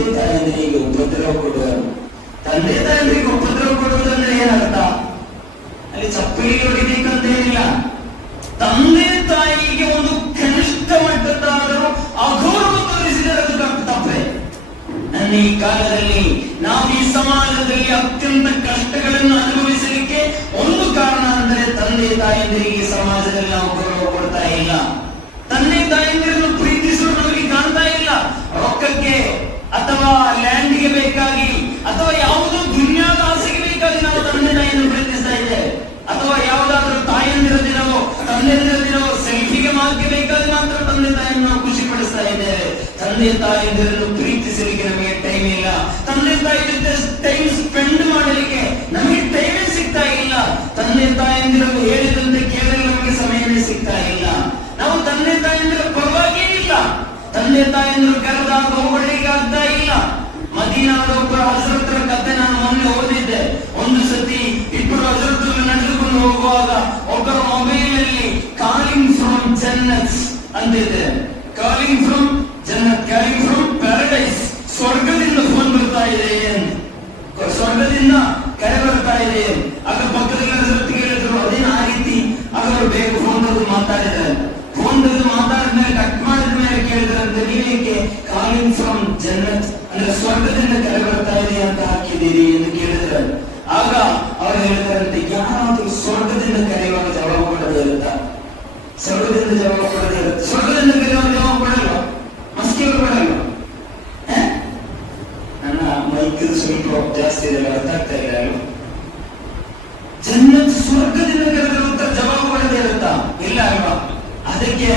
ತಂದೆ ತಾಯಂದಿರಿಗೆ ಉಪದ್ರವ ಕೊಡುವರು. ತಂದೆ ತಾಯಂದಿರಿಗೆ ಉಪದ್ರವ ಕೊಡುವುದಂದ್ರೆ ಏನರ್ಥ? ಅಲ್ಲಿ ಚಪ್ಪಲಿ ಹೊಡಿಬೇಕಂತೇನಿಲ್ಲ. ತಂದೆ ತಾಯಿಗೆ ಒಂದು ಕನಿಷ್ಠ ಮಟ್ಟದ್ದಾದರೂ ಅಗೌರವ ತೋರಿಸಿದರೆ ಅದು ತಪ್ಪೆ. ನನ್ನ ಈ ಕಾಲದಲ್ಲಿ ನಾವು ಈ ಸಮಾಜದಲ್ಲಿ ಅತ್ಯಂತ ಕಷ್ಟಗಳನ್ನು ಅನುಭವಿಸಲಿಕ್ಕೆ ಒಂದು ಕಾರಣ ಅಂದರೆ ತಂದೆ ತಾಯಂದಿರಿಗೆ ಸಮಾಜದಲ್ಲಿ ನಾವು ಗೌರವ ಕೊಡ್ತಾ ಇಲ್ಲ. ತಂದೆ ತಾಯಂದಿರನ್ನು ಪ್ರೀತಿಸುವುದು ನಮಗೆ ಕಾಣ್ತಾ ಇಲ್ಲ. ರೊಕ್ಕಕ್ಕೆ ಅಥವಾ ಲ್ಯಾಂಡ್ಗೆ ಬೇಕಾಗಿ ಅಥವಾ ಯಾವುದೋ ದುನಿಯಾದ ಆಸೆಗೆ ಬೇಕಾಗಿ ನಾವು ತಂದೆ ತಾಯಿಯನ್ನು ಪ್ರೀತಿಸ್ತಾ ಇದ್ದೇವೆ. ಅಥವಾ ಯಾವುದಾದ್ರೂ ತಾಯಂದಿರ ದಿನವೋ ತಂದೆಯಂದಿರ ದಿನವೋ ಸೆಲ್ಫಿಗೆ ಮಾರ್ಗೆ ಬೇಕಾಗಿ ಮಾತ್ರ ತಂದೆ ತಾಯಿಯನ್ನು ನಾವು ಖುಷಿ ಪಡಿಸ್ತಾ ಇದ್ದೇವೆ. ತಂದೆ ತಾಯಂದಿರನ್ನು ಪ್ರೀತಿಸಲಿಕ್ಕೆ ನಮಗೆ ಟೈಮ್ ಇಲ್ಲ. ತಂದೆ ತಾಯಿ ಜೊತೆ ಟೈಮ್ ಸ್ಪೆಂಡ್ ಮಾಡಲಿಕ್ಕೆ ನಮಗೆ ಟೈಮೇ ಸಿಗ್ತಾ ಇಲ್ಲ. ತಂದೆ ತಾಯಂದಿರನ್ನು ಹೇಳಿದಂತೆ ಕೇಳಲು ನಮಗೆ ಸಮಯವೇ ಸಿಗ್ತಾ ಇಲ್ಲ. ನಾವು ತಂದೆ ತಾಯಂದಿರ ಪರವಾಗಿ ಇಲ್ಲ. ತಂದೆ ತಾಯಂದಿರು ಕರೆದಾಗ ಹೋಗಲಿಕ್ಕೆ ಆಗ್ತಾ ಇಲ್ಲ. ಮದೀನಾದ ಒಬ್ಬರು ಹಜರತ್ರ ಕಥೆ ನಾನು ಮೊನ್ನೆ ಓದಿದ್ದೆ. ಒಂದು ಸತಿ ಇಬ್ಬರು ಹಜರತರು ನಡೆದುಕೊಂಡು ಹೋಗುವಾಗ ಒಬ್ಬರ ಮೊಬೈಲ್ ಅಲ್ಲಿ ಕಾಲಿಂಗ್ ಫ್ರಮ್ ಜನ್ನತ್ ಅಂತಿದೆ. Calling from Jannat, calling from paradise, ಸ್ವರ್ಗದಿಂದ ಫೋನ್ ಬರ್ತಾ ಇದೆ, ಸ್ವರ್ಗದಿಂದ ಕರೆ ಬರ್ತಾ ಇದೆ. ಆಗ ಪಕ್ಕದಲ್ಲಿ ಹಜರತ್ ಹೇಳಿದ್ರು ಅದೇನು ಆ ರೀತಿ? ಅವರು ಬೇಗ ಫೋನ್ ತೆಗೆದು ಮಾತಾಡಿದ್ದಾರೆ. ಫೋನ್ ತೆಗೆದು ಮಾತಾಡಿದ ಮೇಲೆ ಕಟ್ ಮಾಡಿದ ಮೇಲೆ ಕೇಳಿದ್ರಂತೆ, ನೀವೇಕೆ ಕಾಲಿಂಗ್ ಫ್ರಮ್ ಜನ್ನತ್ ಅಂದ್ರೆ ಸ್ವರ್ಗದಿಂದ ಕರೆ ಬರ್ತಾ ಇದೆ ಅಂತ ಹಾಕಿದ್ದೀರಿ ಎಂದು ಕೇಳಿದ್ರೆ, ಆಗ ಅವರು ಹೇಳಿದ್ರಂತೆ, ಯಾರಾದ್ರೂ ಸ್ವರ್ಗದಿಂದ ಕರೆಯುವಾಗ ಜವಾಬು ಕೊಡದೇ ಇರುತ್ತಾ? ಸ್ವರ್ಗದಿಂದ ಜವಾಬು ಕೊಡದೇ ಇರುತ್ತೆ. ಸ್ವರ್ಗದಿಂದ ಕರೆಯುವಾಗ ಜವಾಬು ಕೊಡಲ್ವ? ಮಸ್ಕಿಗಳು ಕೊಡಲ್ವ? ನನ್ನ ಮೈಕ್ ಸ್ವಲ್ಪ ಜಾಸ್ತಿ ಇದೆ, ಅರ್ಥ ಆಗ್ತಾ ಇಲ್ಲ. ಜನ್ನತ್ ಸ್ವರ್ಗದಿಂದ ಕರೆದ್ರೆ ಉತ್ತರ ಜವಾಬು ಕೊಡದೇ ಇರುತ್ತಾ? ಇಲ್ಲ ಅಲ್ವಾ? ಅದಕ್ಕೆ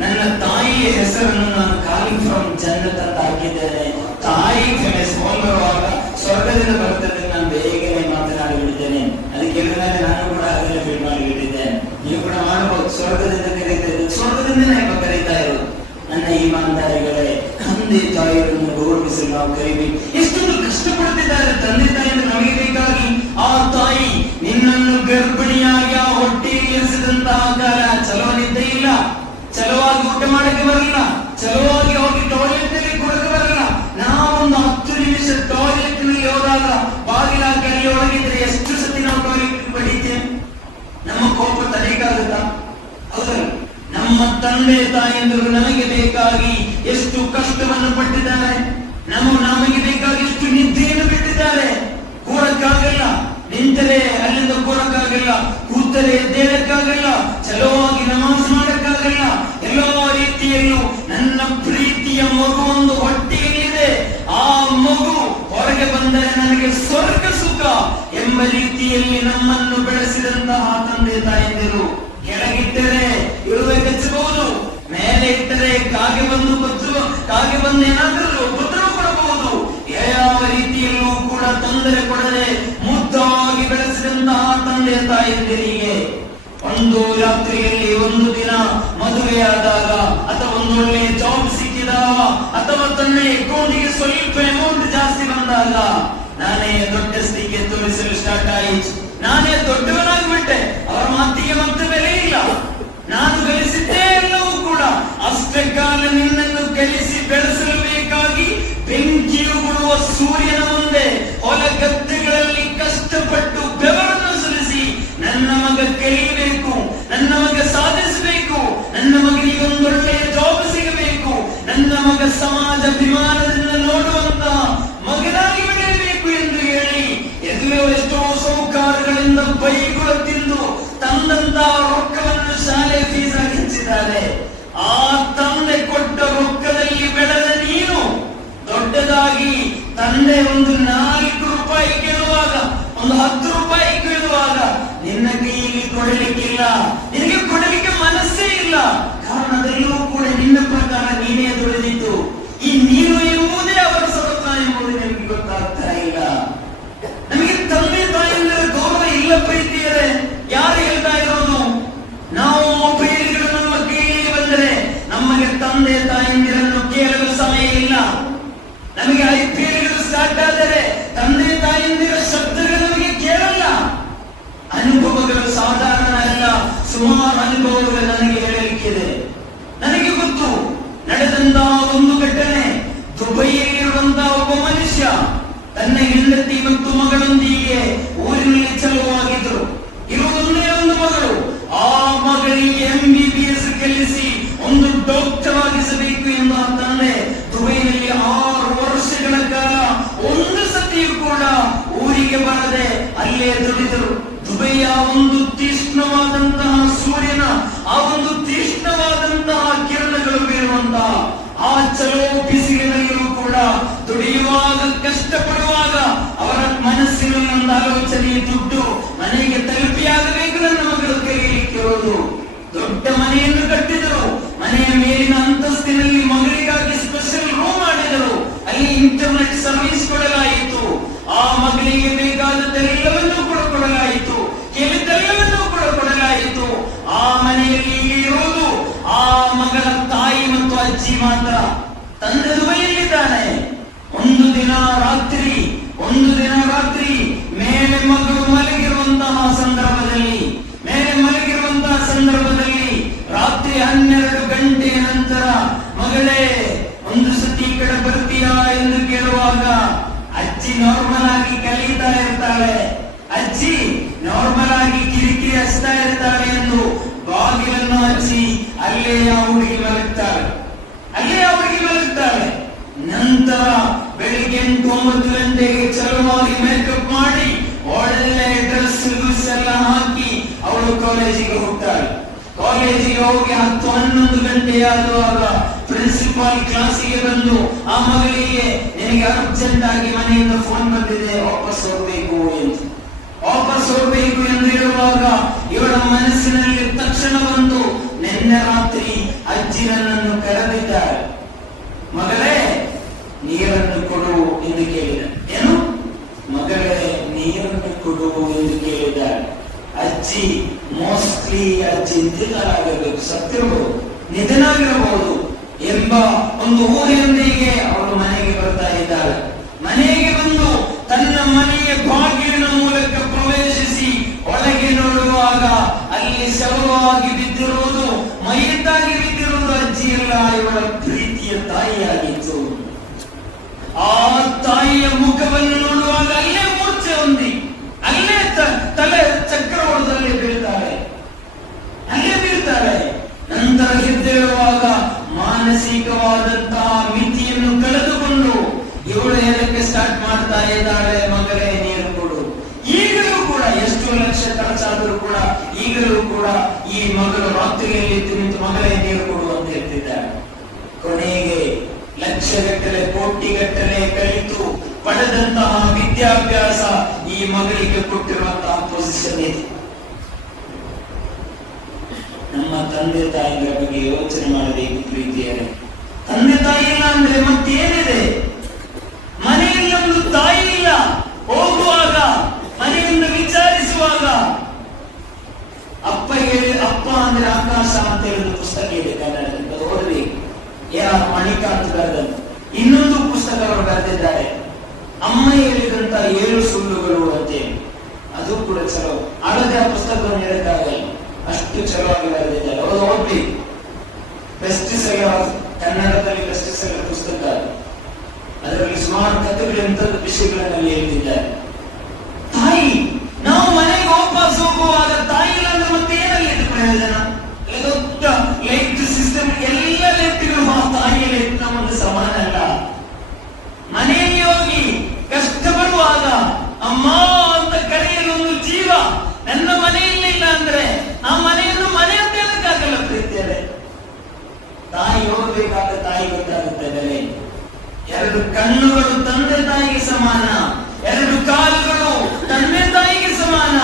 ನನ್ನ ತಾಯಿಯ ಹೆಸರನ್ನು ನಾನು ಕಾಲಿಂಗ್ ಫ್ರಮ್ ಜನ್ನತ್ ಅಂತ ಹಾಕಿದ್ದೇನೆ. ತಾಯಿ ಫೇಮಸ್ ಫೋನ್ ಬರುವಾಗ ಸ್ವರ್ಗದಿಂದ ಬರ್ತದೆ, ನಾನು ಬೇಗನೆ ಮಾತನಾಡಿ ಬಿಟ್ಟಿದ್ದೇನೆ. ಅದಕ್ಕೆ ಹೇಳಿದಾಗ ನಾನು ಕೂಡ ಅದನ್ನ ಫೀಲ್ ಮಾಡಿಬಿಟ್ಟಿದ್ದೇನೆ. ನೀವು ಕೂಡ ಮಾಡಬಹುದು. ಸ್ವರ್ಗದಿಂದ ಕರೀತಾ ಇದ್ದು ಸ್ವರ್ಗದಿಂದನೇ ಕರೀತಾ ಇರೋದು. ನನ್ನ ಇಮಾನ್ದಾರಿಗಳೇ, ತಂದೆ ತಾಯಿಯನ್ನು ಗೌರವಿಸಲು ನಾವು ಕರಿಬೇಕು. ಎಷ್ಟೊಂದು ಕಷ್ಟಪಡ್ತಿದ್ದಾರೆ ತಂದೆ ತಾಯಿಯನ್ನು ನಮಗೆ ಬೇಕಾಗಿ. ಆ ತಾಯಿ ನಿನ್ನನ್ನು ಗರ್ಭಿಣಿಯಾಗಿ ಆ ಹೊಟ್ಟೆಯಲ್ಲಿ ಇರಿಸಿದಂತಹ ಕಾಲ ಚಲೋ ನಿದ್ದೆ ಇಲ್ಲ, ಚಲವಾಗಿ ಊಟ ಮಾಡಕ್ಕೆ ಬರಲಿಲ್ಲ, ಚಲವಾಗಿ ಹೋಗಿ ಟಾಯ್ಲೆಟ್ ನಲ್ಲಿ ಕೊಡಕ್ಕೆ ಬರಲ್ಲ. ನಾವೊಂದು 10 ನಿಮಿಷ ಟಾಯ್ಲೆಟ್ ನಲ್ಲಿ ಹೋದಾಗ ಬಾಗಿಲಾಗಿ ಅಲ್ಲಿ ಒಳಗಿದ್ರೆ ಎಷ್ಟು ಸತಿ ನಾವು ಟಾಯ್ಲೆಟ್ ಬಡಿತೇವೆ? ನಮ್ಮ ಕೋಪ ತಡೆಯಕ್ಕಾಗುತ್ತಾ? ಹೌದಲ್ಲ? ನಮ್ಮ ತಂದೆ ತಾಯಿಯಂದರು ನಮಗೆ ಬೇಕಾಗಿ ಎಷ್ಟು ಕಷ್ಟವನ್ನು ಪಟ್ಟಿದ್ದಾರೆ. ನಮಗೆ ಬೇಕಾಗಿ ಎಷ್ಟು ನಿದ್ದೆಯನ್ನು ಬಿಟ್ಟಿದ್ದಾರೆ. ಕೂರಕ್ಕಾಗಲ್ಲ, ನಿಂತರೆ ಅಲ್ಲಿಂದ ಕೂರಕ್ಕಾಗಲ್ಲ, ಕೂತರೆ ಎದ್ದೇಳಕ್ಕಾಗಲ್ಲ, ಚಲೋವಾಗಿ ನಮಾಜ್ ಮಾಡಕ್ಕಾಗಲ್ಲ. ಎಲ್ಲೋ ರೀತಿಯಲ್ಲೂ ನನ್ನ ಪ್ರೀತಿಯ ಮಗು ಒಂದು ಹೊಟ್ಟೆಯಲ್ಲಿದೆ, ಆ ಮಗು ಹೊರಗೆ ಬಂದರೆ ನನಗೆ ಸ್ವರ್ಗ ಸುಖ ಎಂಬ ರೀತಿಯಲ್ಲಿ ನಮ್ಮನ್ನು ಬೆಳೆಸಿದಂತಹ ತಂದೆ ತಾಯಂದಿರು ಕೆಳಗಿಟ್ಟರೆ ಇರುವೆ ಕಚ್ಚಬಹುದು, ಮೇಲೆ ಇಟ್ಟರೆ ಕಾಗೆ ಬಂದು ಏನಾದರೂ ಉಪದ್ರವ ಕೊಡಬಹುದು. ಯಾವ ರೀತಿಯಲ್ಲೂ ಕೂಡ ತೊಂದರೆ ಕೊಡದೆ ಮುದ್ದಾಗಿ ಬೆಳೆಸಿದಂತಹ ತಂದೆ ತಾಯಂದಿರಿಗೆ ಒಂದು ರಾತ್ರಿಯಲ್ಲಿ ಒಂದು ದಿನ ಮದುವೆಯಾದಾಗ ಅಥವಾ ಒಂದು ಒಳ್ಳೆ ಜಾಬ್ ಸಿಕ್ಕಿದಾಗ ಅಥವಾ ತನ್ನ ಅಕೌಂಟಿಗೆ ಸ್ವಲ್ಪ ಅಮೌಂಟ್ ಜಾಸ್ತಿ ಬಂದಾಗ ನಾನೇ ದೊಡ್ಡಸ್ತಿಗೆ ತೋರಿಸಲು ಸ್ಟಾರ್ಟ್ ಆಯಿತು. ನಾನೇ ದೊಡ್ಡವನಾಗ್ಬಿಟ್ಟೆ. ಅವರ ಮಾತಿಗೆ ಮತ್ತೆ ಬೆಲೆ ಇಲ್ಲ. ನಾನು ಗಳಿಸಿದ್ದೇ ಎಲ್ಲವೂ ಕೂಡ ಅಷ್ಟೇ ಕಾಲ ನಿನ್ನನ್ನು ಗಳಿಸಿ ಬೆಳೆಸಲು ಬೇಕಾಗಿ ಬೆಂಕಿಯು ಬಿಡುವ ಸೂರ್ಯನ ಮುಂದೆ ಹೊಲ ಗದ್ದೆಗಳಲ್ಲಿ ಕಷ್ಟಪಟ್ಟು ಬೆವರನ್ನು ಸುರಿಸಿ ನನ್ನ ಮಗ ಕಲಿಯಬೇಕು, ನನ್ನ ಮಗ ಸಾಧಿಸಬೇಕು, ನನ್ನ ಮಗನಿಗೆ ಒಂದೊಳ್ಳೆಯ ಜಾಬ್ ಸಿಗಬೇಕು, ನನ್ನ ಮಗ ಸಮಾಜ ಅಭಿಮಾನದಿಂದ ನೋಡುವಂತ ಮಗನಾಗಿ ಬೆಳೆಯಬೇಕು ಎಂದು ಹೇಳಿ ಎಷ್ಟೋ ಸೌಕಾರಗಳಿಂದ ಬೈಗಳು ತಿಂದು ತಂದಂತಹ ರೊಕ್ಕವನ್ನು ಶಾಲೆ ಫೀಸ್ ಆಗಿ ಹೆಚ್ಚಿದ್ದಾರೆ. ಆ ತಂದೆ ಕೊಟ್ಟ ರೊಕ್ಕದಲ್ಲಿ ಬೆಳೆದ ನೀನು ದೊಡ್ಡದಾಗಿ ತಂದೆ ಒಂದು 4 ರೂಪಾಯಿ ಕೇಳುವಾಗ, ಒಂದು 10 ರೂಪಾಯಿ ಕೇಳುವಾಗ ನಿನ್ನ ಕೈಯಲ್ಲಿ ಕೊಡಲಿಕ್ಕಿಲ್ಲ, ನಿನಗೆ ಕೊಡಲಿಕ್ಕೆ ಮನಸ್ಸೇ ಇಲ್ಲ. ಕಾರಣ ಅದೆಲ್ಲವೂ ಕೂಡ ನಿನ್ನ ಪ್ರಕಾರ ನೀನೇ ದುಡಿದಿತ್ತು. ಈ ನೀನು ಎಂಬುದೇ ಅವರ ಸದತ ಎಂಬುದು ನಿಮಗೆ ಗೊತ್ತಾಗ್ತಾ ಇಲ್ಲ. ನಮಗೆ ತಂದೆ ತಾಯಿಯಿಂದ ಗೌರವ ಇಲ್ಲ. ಪ್ರೀತಿಯರೇ, ಯಾರು ಹೇಳ್ತಾ ಇರೋದು? ನಾವು ಮೊಬೈಲ್ಗಳು ನಮ್ಮ ಕೈಯಲ್ಲಿ ಬಂದರೆ ನಮಗೆ ತಂದೆ ತಾಯಂದಿರನ್ನು ಕೇಳಲು ಸಮಯ ಇಲ್ಲ. ನಮಗೆ IPL ಸ್ಟಾರ್ಟ್ ಆದರೆ ತಂದೆ ತಾಯಂದಿರ ಶಬ್ದಗಳು ನಮಗೆ ಕೇಳಲ್ಲ. ತನ್ನ ಹೆಂಡತಿ ಮತ್ತು ಮಗಳೊಂದಿಗೆ ಊರಿನಲ್ಲಿ ಚಲುವಾಗಿದ್ರು. ಇರುವುದೊಂದೇ ಒಂದು ಮಗಳು. ಆ ಮಗಳಿಗೆ MBBS ಕಲಿಸಿ ಒಂದು ಡಾಕ್ಟರ್ ಆಗಿಸಬೇಕು ಎಂಬ ತಂದೆ ದುಬೈನಲ್ಲಿ 6 ವರ್ಷಗಳ ಕಾಲ ಒಂದು ಸತಿಯೂ ಕೂಡ ಊರಿಗೆ ಬರದೆ ಅಲ್ಲೇ ದುಡಿದರು. ದುಬೈಯ ಒಂದು ತೀಕ್ಷ್ಣವಾದಂತಹ ಸೂರ್ಯನ ಆ ಒಂದು ತೀಕ್ಷ್ಣವಾದಂತಹ ಕಿರಣಗಳು ಬೀರುವಂತಹ ಆ ಚಲೋ ಬಿಸಿಲಿನಲ್ಲಿಯೂ ಕೂಡ ದುಡಿಯುವಾಗ ಕಷ್ಟಪಡುವಾಗ ಅವರ ಮನಸ್ಸಿನಲ್ಲಿ ಒಂದು ಆಲೋಚನೆ, ದುಡ್ಡು ಮನೆಗೆ ತಲುಪಿಯಾಗಬೇಕು, ನನ್ನ ಮಗಳು ಕೈಲಿಕ್ಕಿರೋದು. ದೊಡ್ಡ ಮನೆಯನ್ನು ಕಟ್ಟಿದರು. ಮನೆಯ ಮೇಲಿನ ಅಂತಸ್ತಿನಲ್ಲಿ ಮಗಳಿಗಾಗಿ ಸ್ಪೆಷಲ್ ರೂಮ್ ಮಾಡಿದರು. ಅಲ್ಲಿ ಇಂಟರ್ನೆಟ್ ಸರ್ವಿಸ್ ಕೊಡಲಾಯಿತು. ಆ ಮಗಳಿಗೆ ಬೇಕಾದದ್ದೆಲ್ಲವನ್ನೂ ಕೂಡ ಕೊಡಲಾಯಿತು. ಕೇಳಿದ್ದೆಲ್ಲವನ್ನೂ ಕೂಡ ಕೊಡಲಾಯಿತು. ಆ ಮನೆಯಲ್ಲಿ ಇರುವುದು ಆ ಮಗಳ ತಾಯಿ ಮತ್ತು ಅಜ್ಜಿ ಮಾತ್ರ. ತಂದೆ ದುಬೈಯಲ್ಲಿದ್ದಾನೆ. ಒಂದು ದಿನ ರಾತ್ರಿ ಮೇಲೆ ಮಗಳು ಮಲಗಿರುವಂತಹ ಸಂದರ್ಭದಲ್ಲಿ ರಾತ್ರಿ 12 ಗಂಟೆಯ ನಂತರ ಮಗಳೇ ಒಂದು ಸತಿ ಈ ಕಡೆ ಬರ್ತೀಯಾ ಎಂದು ಕೇಳುವಾಗ ಅಜ್ಜಿ ನಾರ್ಮಲ್ ಆಗಿ ಕಲಿತಾ ಇರ್ತಾಳೆ. ಅಜ್ಜಿ ನಾರ್ಮಲ್ ಆಗಿ ಕಿರಿಕಿರಿ ಹಚ್ತಾ ಇರ್ತಾಳೆ ಎಂದು ಬಾಗಿಲನ್ನು ಹಚ್ಚಿ ಅಲ್ಲೇ ಆ ಹುಡುಗಿ ಮಲಗ್ತಾಳೆ. ನಂತರ ಬೆಳಿಗ್ಗೆ 8-9 ಗಂಟೆಗೆ ಚಲುವಾಗಿ ಮೇಕಪ್ ಮಾಡಿ ಒಳ್ಳೆ ಡ್ರೆಸ್ ಎಲ್ಲ ಹಾಕಿ ಅವಳು ಕಾಲೇಜಿಗೆ ಹೋಗ್ತಾಳೆ. ಕಾಲೇಜಿಗೆ ಹೋಗಿ 10-11 ಗಂಟೆ ಆಗುವಾಗ ಪ್ರಿನ್ಸಿಪಾಲ್ ಕ್ಲಾಸಿಗೆ ಬಂದು ಆ ಮಗಳಿಗೆ ನಿನಗೆ ಅರ್ಜೆಂಟ್ ಆಗಿ ಮನೆಯಿಂದ ಫೋನ್ ಬಂದಿದೆ, ವಾಪಸ್ ಹೋಗ್ಬೇಕು ಎಂದು ಹೇಳುವಾಗ ಇವಳ ಮನಸ್ಸಿನಲ್ಲಿ ತಕ್ಷಣ ಬಂದು ನಿನ್ನೆ ರಾತ್ರಿ ಅಜ್ಜಿ ನನ್ನನ್ನು ಕರೆದಿದ್ದಾರೆ, ಮಗಳೇ ನೀರನ್ನು ಕೊಡು ಎಂದು ಕೇಳಿದ. ಏನು ಮಗಳೇ ನೀರನ್ನು ಕೊಡು ಎಂದು ಕೇಳಿದ್ದಾರೆ. ಅಜ್ಜಿ ಮೋಸ್ಟ್ಲಿ ಅಜ್ಜಿ ನಿಧನರಾಗಬೇಕು, ಸತ್ತಿರಬಹುದು, ನಿಧನರಾಗಿರಬಹುದು ಎಂಬ ಒಂದು ಊರಿನೊಂದಿಗೆ ಅವಳು ಮನೆಗೆ ಬರ್ತಾ ಇದ್ದಾಳೆ. ಮನೆಗೆ ಬಂದು ತನ್ನ ಮನೆಯ ಬಾಗಿಲಿನ ಮೂಲಕ ಪ್ರವೇಶಿಸಿ ಒಳಗೆ ನೋಡುವಾಗ ಅಲ್ಲಿ ಶವವಾಗಿ ಬಿದ್ದಿರುವುದು, ಮೈಯತ್ತಾಗಿ ಬಿದ್ದಿರುವುದು ಅಜ್ಜಿಯಲ್ಲ, ಇವಳ ಪ್ರೀತಿಯ ತಾಯಿಯಾಗಿತ್ತು. ಆ ತಾಯಿಯ ಮುಖವನ್ನು ನೋಡುವಾಗ ಅಲ್ಲೇ ಮೂರ್ಛೆ ಹೊಂದಿ ಅಲ್ಲೇ ತಲೆ ಚಕ್ರವಾಳದಲ್ಲಿ ಬೀಳ್ತಾಳೆ. ನಂತರ ಎದ್ದೇಳುವಾಗ ಮಾನಸಿಕವಾದಂತಹ ಮಿತಿಯನ್ನು ಕಳೆದುಕೊಂಡು ಇವಳು ಹೇಳಕ್ಕೆ ಸ್ಟಾರ್ಟ್ ಮಾಡ್ತಾ ಇದ್ದಾಳೆ, ಮಗಳೇ ನೀರು ಕೊಡು. ಈಗಲೂ ಕೂಡ ಎಷ್ಟು ಲಕ್ಷ ಖರ್ಚಾದರೂ ಕೂಡ ಈಗಲೂ ಕೂಡ ಈ ಮಗಳು ರಾತ್ರಿಯಲ್ಲಿ ನಿಂತು ಮಗಳೇ ನೀರು ಕೊಡು ಅಂತ ಹೇಳ್ತಿದ್ದಾಳೆ. ಕೊನೆಗೆ ಲಕ್ಷಗಟ್ಟಲೆ ಕೋಟಿಗಟ್ಟಲೆ ಕಲಿತು ಪಡೆದಂತಹ ವಿದ್ಯಾಭ್ಯಾಸ ಈ ಮಗಳಿಗೆ ಕೊಟ್ಟಿರುವಂತಹ ಪೊಸಿಷನ್ ಇದೆ. ನಮ್ಮ ತಂದೆ ತಾಯಿಗಳ ಬಗ್ಗೆ ಯೋಚನೆ ಮಾಡಬೇಕು ಪ್ರೀತಿಯರೇ. ತಂದೆ ತಾಯಿ ಇಲ್ಲ ಅಂದ್ರೆ ಮತ್ತೇನಿದೆ? ಮನೆಯಲ್ಲಿ ಒಂದು ತಾಯಿ ಇಲ್ಲ. ಹೋಗುವಾಗ ಮನೆಯಿಂದ ವಿಚಾರಿಸುವಾಗ ಅಪ್ಪ ಅಂದ್ರೆ ಆಕಾಶ ಅಂತ ಹೇಳಿದ ಪುಸ್ತಕ ಇದೆ ಕನ್ನಡದಲ್ಲಿ, ಅದು ಓದಬೇಕು. ಮಣಿಕಾಂತ್ ಬರೆದಂತ ಇನ್ನೊಂದು ಪುಸ್ತಕ ಅವರು ಬರೆದಿದ್ದಾರೆ, ಅಮ್ಮ ಹೇಳಿದಂತ 7 ಸುಳ್ಳುಗಳು ಅಂತೇಳಿ. ಅದು ಕೂಡ ಚಲೋ. ಆಡದೆ ಆ ಪುಸ್ತಕವನ್ನು ಹೇಳಕ್ಕಾಗಲ್ಲ, ಅಷ್ಟು ಚಲೋವಾಗಿ ಬರೆದಿದ್ದಾರೆ. ಅವರು ಓದ್ಬೇಕು. ಬೆಸ್ಟ್ ಸೆಲ್ಲರ್, ಕನ್ನಡದಲ್ಲಿ ಬೆಸ್ಟ್ ಸೆಲ್ಲರ್ ಪುಸ್ತಕ. ಅದರಲ್ಲಿ ಸುಮಾರು ಕಥೆಗಳಂತದ್ದು ವಿಷಯಗಳಲ್ಲಿ ಹೇಳ್ತಿದ್ದಾರೆ. ತಾಯಿ, ನಾವು ಮನೆಗೆ ವಾಪಸ್ ಹೋಗುವಾಗ ತಾಯಿ ಇಲ್ಲ ಅಂದ್ರೆ ಮತ್ತೆ ಏನಲ್ಲಿ ಪ್ರಯೋಜನ? ದೊಡ್ಡ ಲೈಟ್ ಸಿಸ್ಟಮ್ ಎಲ್ಲ ಲೈಟ್ಗಳು ತಾಯಿಯ ಲೈಟ್ ನಮ್ಮದು ಸಮಾನ ಅಲ್ಲ. ಮನೆಯಲ್ಲಿ ಹೋಗಿ ಕಷ್ಟ ಬರುವಾಗ ಅಮ್ಮ ಅಂತ ಕರೆಯಲು ಒಂದು ಜೀವ ನನ್ನ ಮನೆಯಲ್ಲಿ ಇಲ್ಲ ಅಂದ್ರೆ ಆ ಮನೆಯನ್ನು ಮನೆ ಅಂತ ಹೇಳಕ್ಕಾಗಲ್ಲ ಪ್ರೀತಿಯರೇ. ತಾಯಿ ಹೋಗ್ಬೇಕಾದ ತಾಯಿ ಗೊತ್ತಾಗುತ್ತೆ ಬೆಲೆ. 2 ಕಣ್ಣುಗಳು ತಂದೆ ತಾಯಿಗೆ ಸಮಾನ, 2 ಕಾಲುಗಳು ತಂದೆ ತಾಯಿಗೆ ಸಮಾನ,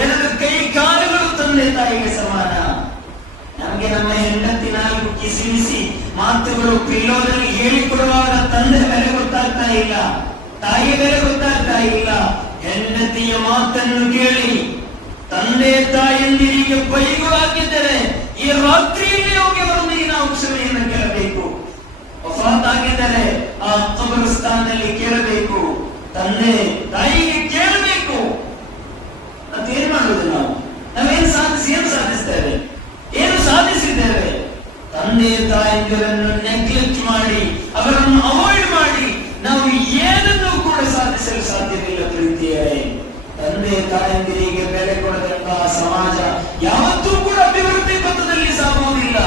2 ಕೈ ಕಾಲುಗಳು ತಂದೆ ತಾಯಿಗೆ ಸಮಾನ. ನಮ್ಗೆ ನಮ್ಮ ಹೆಂಡತಿ 4 ಕಿಸಿಮಿಸಿ ಮಾತುಗಳು ಪಿಲ್ಲೋದಲ್ಲಿ ಹೇಳಿಕೊಡುವಾಗ ತಂದೆ ಬೆಲೆ ಗೊತ್ತಾಗ್ತಾ ಇಲ್ಲ, ತಾಯಿಯ ಬೆಲೆ ಗೊತ್ತಾಗ್ತಾ ಇಲ್ಲ. ಹೆಂಡತಿಯ ಮಾತನ್ನು ಕೇಳಿ ತಂದೆ ತಾಯಿಯಂದಿರಿಗೆ ಬೈಗಳು ಹಾಕಿದ್ದರೆ ಈ ರಾತ್ರಿಯಲ್ಲಿ ಹೋಗಿ ಅವರೊಂದಿಗೆ ನಾವು ಕ್ಷಮೆಯನ್ನು ಕೇಳಬೇಕು. ವಫಾತಾಗಿದ್ದರೆ ಆ ಕಬರಸ್ಥಾನದಲ್ಲಿ ಕೇಳಬೇಕು, ತಂದೆ ತಾಯಿಗೆ ಕೇಳಬೇಕು. ಅದೇನ್ ಮಾಡುವುದು? ನಾವೇನು ಸಾಧಿಸ್ತೇವೆ? ಏನು ಸಾಧಿಸಿದ್ದೇವೆ? ತಂದೆ ತಾಯಿಯರನ್ನು ನೆಗ್ಲೆಕ್ಟ್ ಮಾಡಿ ಅವರನ್ನು ಅವಾಯ್ಡ್ ಮಾಡಿ ನಾವು ಏನನ್ನೂ ಕೂಡ ಸಾಧಿಸಲು ತಂದೆ ತಾಯಂದಿರಿಗೆ ಬೆಲೆ ಕೊಡದಂತಹ ಸಮಾಜ ಯಾವತ್ತೂ ಕೂಡ ಅಭಿವೃದ್ಧಿ ಪಥದಲ್ಲಿ ಸಾಗುವುದಿಲ್ಲ.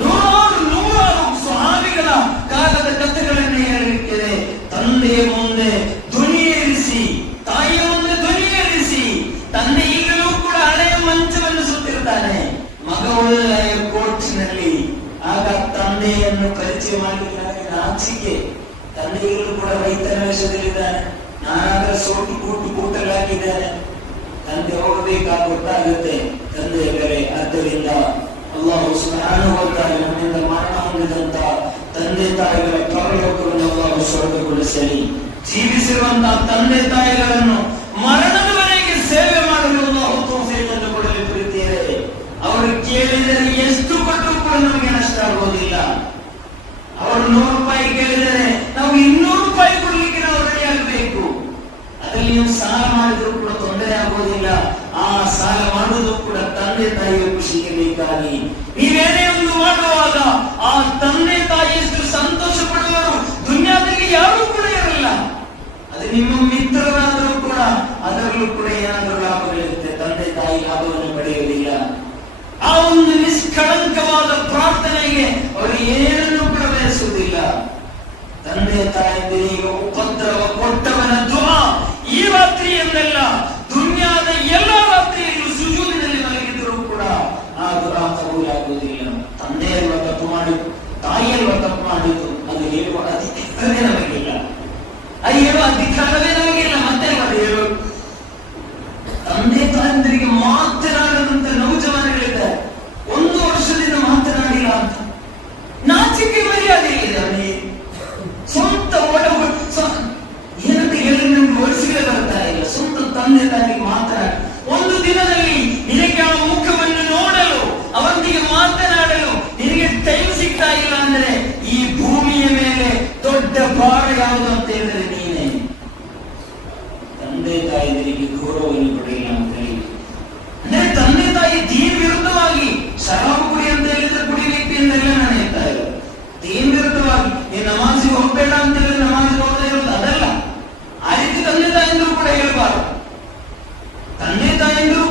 ನೂರಾರು ಸ್ವಹಾವಿಗಳ ಕಾಲದ ಕಥೆಗಳನ್ನೇ ಹೇಳಲಿಕ್ಕಿದೆ. ತಂದೆಯ ಮುಂದೆ ಧ್ವನಿಯೇರಿಸಿ, ತಾಯಿಯ ಮುಂದೆ ಧ್ವನಿಯೇರಿಸಿ, ತಂದೆ ಈಗಲೂ ಕೂಡ ಹಳೆಯ ಮಂಚವನ್ನು ಸುತ್ತಿರ್ತಾನೆ, ಮಗ ಒಳ್ಳೆಯ ಕೋರ್ಟ್ನಲ್ಲಿ. ಆಗ ತಂದೆಯನ್ನು ಪರಿಚಯ ಮಾಡಲಿಕ್ಕೆ ನಾಚಿಕೆ. ತಂದೆ ಈಗಲೂ ಕೂಡ ರೈತನ ವೇಷದಲ್ಲಿದ್ದಾನೆ, ನಾನಾದ್ರೂ ಸೋಟು ಕೂಟಲಾಗಿದ್ದಾನೆ. ತಂದೆ ಹೋಗಬೇಕಾಗ ಗೊತ್ತಾಗುತ್ತೆ ತಂದೆಯ ಬೆಲೆ. ಆದ್ದರಿಂದ ಅಲ್ಲಾಹು ಸುಬ್ಹಾನಹು ವ ತಆಲಾ ನಮ್ಮಿಂದ ಮರಣ ಹೊಂದಿದಂತ ತಂದೆ ತಾಯಿಗಳ ಪರಲೋಕವನ್ನು ಅಲ್ಲಾಹು ಸ್ವರ್ಗಗೊಳಿಸಲಿ. ಜೀವಿಸಿರುವಂತಹ ತಂದೆ ತಾಯಿಗಳನ್ನು ಮರಣದವರೆಗೆ ಸೇವೆ ಮಾಡಲು ಅಲ್ಲಾಹು ತೌಫೀಕನ್ನು ಕೊಡಲಿ. ಪ್ರೀತಿಯರೇ, ಅವರು ಕೇಳಿದರೆ ಎಷ್ಟು ಕೊಟ್ಟರೂ ಕೂಡ ನಮಗೆ ನಷ್ಟ ಆಗುವುದಿಲ್ಲ. ಅವರು 100 ರೂಪಾಯಿ ಕೇಳಿದರೆ ನಾವು 200 ರೂಪಾಯಿ ಕೊಡ್ಲಿಕ್ಕೆ ನಾವು ರೆಡಿ ಆಗಬೇಕು. ಅದರಲ್ಲಿ ನೀವು ಸಾಲ ಮಾಡಿದ್ರು ಕೂಡ ತೊಂದರೆ ಆಗುವುದಿಲ್ಲ. ಆ ಸಾಲ ಮಾಡುವುದು ಕೂಡ ತಂದೆ ತಾಯಿಯ ಖುಷಿಗೆ ಬೇಕಾಗಿ. ನೀವೇನೇ ಒಂದು ಮಾಡುವಾಗ ಆ ತಂದೆ ತಾಯಿಯಷ್ಟು ಸಂತೋಷ ಪಡುವರು ದುನಿಯಾದಲ್ಲಿ ಯಾರೂ ಕೂಡ ಇರಲ್ಲ. ಅದು ನಿಮ್ಮ ಮಿತ್ರರಾದರೂ ಕೂಡ ಅದರಲ್ಲೂ ಕೂಡ ಏನಾದರೂ ಲಾಭಗಳಿರುತ್ತೆ, ತಂದೆ ತಾಯಿ ಲಾಭವನ್ನು ಪಡೆಯುವುದಿಲ್ಲ. ಆ ಒಂದು ನಿಷ್ಕಳಂಕವಾದ ಪ್ರಾರ್ಥನೆಗೆ ಅವರು ಏನನ್ನು ಕೂಡ ಬಯಸುವುದಿಲ್ಲ. ತಂದೆ ತಾಯಿಯರಿಗೆ ಉಪದ್ರವ ಕೊಟ್ಟವನ ದುಆ ಈ ರಾತ್ರಿಯನ್ನೆಲ್ಲ ದುನಿಯಾದ ಎಲ್ಲ ರಾತ್ರಿಯಲ್ಲೂ ಸುಜೂದಿನಲ್ಲಿ ಮಲಗಿದ್ದರೂ ಕೂಡ ಆ ದುಆ ಕಬೂಲಾಗುವುದಿಲ್ಲ. ತಂದೆಯಲ್ವ ತಪ್ಪು ಮಾಡಿದ್ದು, ತಾಯಿಯಲ್ವ ತಪ್ಪು ಮಾಡಿದ್ದು, ಅದು ಹೇಳುವ ಅಧಿಕಾರವೇ ನಮಗಿಲ್ಲ. ಅದು ಹೇಳುವ ಅಧಿಕಾರವೇ ನಮಗಿಲ್ಲ. ಮತ್ತೆ ಅದು ಹೇಳು. ತಂದೆ ತಾಯಂದಿರಿಗೆ ಮಾತನಾಡದಂತ ನೌಜವಾನಗಳಿದ್ದಾರೆ, 1 ವರ್ಷದಿಂದ ಮಾತನಾಡಿಲ್ಲ ಅಂತ ನಾಚಿಕೆ ಮರ್ಯಾದೆ ಇದೆ ಅವನಿಗೆ. ಸ್ವಂತ ಏನಂತ ಹೇಳಿ ನಮ್ಗೆ ವರ್ಷಗಳೇ ಬರ್ತಾ ಇಲ್ಲ. ಸ್ವಂತ ತಂದೆ ತಾಯಿಗೆ ಮಾತನಾಡಿ ಒಂದು ದಿನದಲ್ಲಿ ನಿನಗೆ ಆ ಮುಖವನ್ನು ನೋಡಲು, ಅವರೊಂದಿಗೆ ಮಾತನಾಡಲು ನಿನಗೆ ಟೈಮ್ ಸಿಗ್ತಾ ಇಲ್ಲ ಅಂದ್ರೆ ಈ ಭೂಮಿಯ ಮೇಲೆ ದೊಡ್ಡ ಭಾರ ಯಾವುದು ಅಂತ ಹೇಳಿದ್ರೆ ನೀನೇ. ತಂದೆ ತಾಯಿಗಳಿಗೆ ಗೌರವವನ್ನು ಕೊಡಲಿಲ್ಲ ಅಂತ ಹೇಳಿ ಅಂದ್ರೆ ತಂದೆ ತಾಯಿ ದೀನ್ ವಿರುದ್ಧವಾಗಿ ಶರಾಬು ಕುಡಿ ಅಂತ ಹೇಳಿದ್ರೆ ಕುಡಿಬೇಕು ಎಂದೆಲ್ಲ ನಾನು ಹೇಳ್ತಾ ಇರೋದು. ದೀನ್ ವಿರುದ್ಧವಾಗಿ ನೀನು ನಮಾಜಿಗೆ ಹೋಗ್ಬೇಡ ಅಂತ ಹೇಳಿದ್ರೆ ನಮಾಜಿಗೆ ಹೋಗದೇ ಇರೋದು ಅದಲ್ಲ. ಆ ರೀತಿ ತಂದೆ ತಾಯಿಂದರು ಕೂಡ ಹೇಳ್ಬಾರ್ದು. ತಂದೆ ತಾಯಿಂದರು